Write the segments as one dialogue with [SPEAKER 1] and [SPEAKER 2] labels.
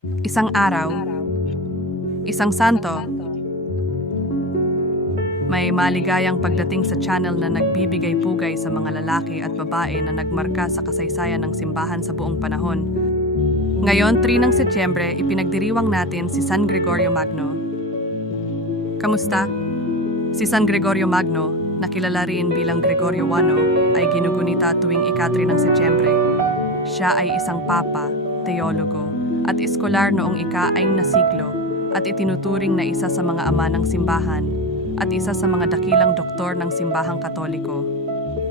[SPEAKER 1] Isang araw, isang santo, may maligayang pagdating sa channel na nagbibigay pugay sa mga lalaki at babae na nagmarka sa kasaysayan ng simbahan sa buong panahon. Ngayon, 3 ng Setyembre, ipinagdiriwang natin si San Gregorio Magno. Kamusta? Si San Gregorio Magno, na kilala rin bilang Gregorio Wano, ay ginugunita tuwing ikatri ng Setyembre. Siya ay isang papa, teologo, at iskolar noong ika-aing na siglo at itinuturing na isa sa mga ama ng simbahan at isa sa mga dakilang doktor ng simbahang katoliko.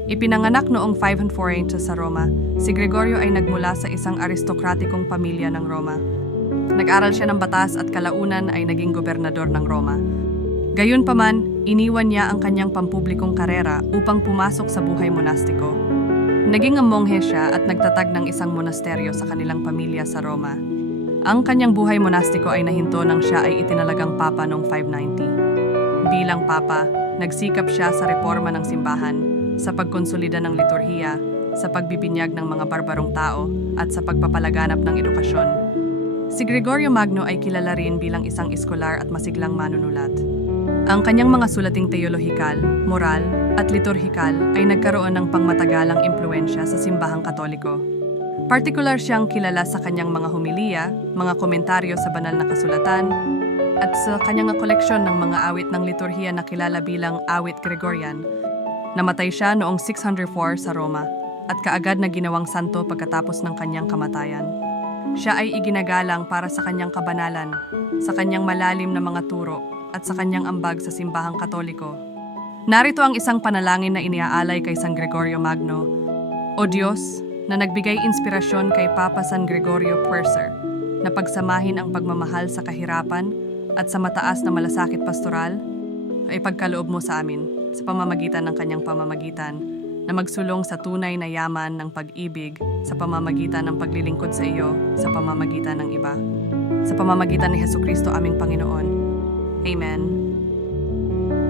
[SPEAKER 1] Ipinanganak noong 548 sa Roma, si Gregorio ay nagmula sa isang aristokratikong pamilya ng Roma. Nag-aral siya ng batas at kalaunan ay naging gobernador ng Roma. Gayunpaman, iniwan niya ang kanyang pampublikong karera upang pumasok sa buhay monastiko. Naging monghe siya at nagtatag ng isang monasteryo sa kanilang pamilya sa Roma. Ang kanyang buhay monastiko ay nahinto nang siya ay itinalagang papa noong 590. Bilang papa, nagsikap siya sa reforma ng simbahan, sa pagkonsolida ng liturhiya, sa pagbibinyag ng mga barbarong tao, at sa pagpapalaganap ng edukasyon. Si Gregorio Magno ay kilala rin bilang isang iskolar at masiglang manunulat. Ang kanyang mga sulating teolohikal, moral, at liturhikal ay nagkaroon ng pangmatagalang impluensya sa simbahang katoliko. Partikular siyang kilala sa kanyang mga humiliya, mga komentaryo sa banal na kasulatan, at sa kanyang koleksyon ng mga awit ng liturhiya na kilala bilang Awit Gregorian. Namatay siya noong 604 sa Roma at kaagad na ginawang santo pagkatapos ng kanyang kamatayan. Siya ay iginagalang para sa kanyang kabanalan, sa kanyang malalim na mga turo, at sa kanyang ambag sa simbahang katoliko. Narito ang isang panalangin na iniaalay kay San Gregorio Magno. O Diyos, na nagbigay inspirasyon kay Papa San Gregorio Puercer, na pagsamahin ang pagmamahal sa kahirapan at sa mataas na malasakit pastoral, ay pagkaloob mo sa amin sa pamamagitan ng kanyang pamamagitan na magsulong sa tunay na yaman ng pag-ibig sa pamamagitan ng paglilingkod sa iyo sa pamamagitan ng iba. Sa pamamagitan ni Heso Kristo aming Panginoon. Amen.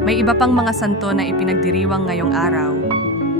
[SPEAKER 1] May iba pang mga santo na ipinagdiriwang ngayong araw.